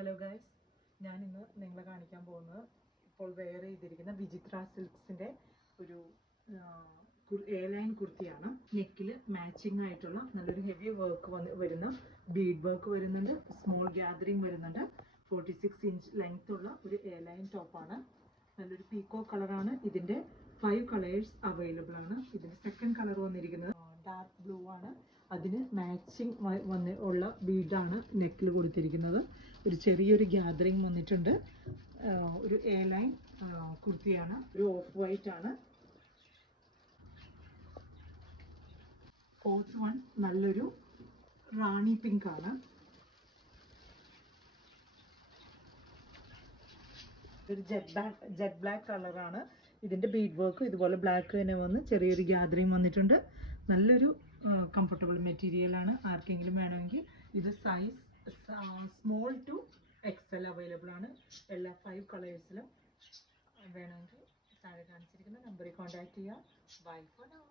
Hello guys, ഞാൻ ഇന്ന് നിങ്ങളെ കാണിക്കാൻ പോകുന്നത് ഇപ്പോൾ വെയർ ചെയ്തിരിക്കുന്ന വിചിത്ര സിൽക്സിൻ്റെ ഒരു എ ലൈൻ കുർത്തിയാണ്. നെക്കിൽ മാച്ചിങ് ആയിട്ടുള്ള നല്ലൊരു ഹെവി വർക്ക് വരുന്ന ബീഡ് വർക്ക് വരുന്നുണ്ട്, സ്മോൾ ഗ്യാദറിങ് വരുന്നുണ്ട്. 46 ഇഞ്ച് ലെങ്ത് ഉള്ള ഒരു എ ലൈൻ ടോപ്പാണ്. നല്ലൊരു പീക്കോ കളറാണ്. ഇതിൻ്റെ 5 കളേഴ്സ് അവൈലബിൾ ആണ്. ഇതിൻ്റെ സെക്കൻഡ് കളർ വന്നിരിക്കുന്നത് ഡാർക്ക് ബ്ലൂ ആണ്. അതിന് മാച്ചിങ് ഉള്ള ബീഡാണ് നെക്കിൽ കൊടുത്തിരിക്കുന്നത്. ഒരു ചെറിയൊരു ഗ്യാദറിങ് വന്നിട്ടുണ്ട്. ഒരു എ ലൈൻ കുർത്തിയാണ്. ഒരു ഓഫ് വൈറ്റ് ആണ്. ഫോർത്ത് വൺ നല്ലൊരു റാണി പിങ്ക് ആണ്. ഒരു ജെറ്റ് ബ്ലാക്ക് കളറാണ്. ഇതിൻ്റെ ബീഡ് വർക്ക് ഇതുപോലെ ബ്ലാക്ക് തന്നെ വന്ന് ചെറിയൊരു ഗ്യാദറിങ് വന്നിട്ടുണ്ട്. നല്ലൊരു കംഫർട്ടബിൾ മെറ്റീരിയലാണ്. ആർക്കെങ്കിലും വേണമെങ്കിൽ ഇത് size small to XL available ആണ്. എല്ലാ 5 കളേഴ്സിലും വേണമെങ്കിൽ താഴെ കാണിച്ചിരിക്കുന്ന നമ്പറിൽ കോൺടാക്ട് ചെയ്യുക. Bye for now.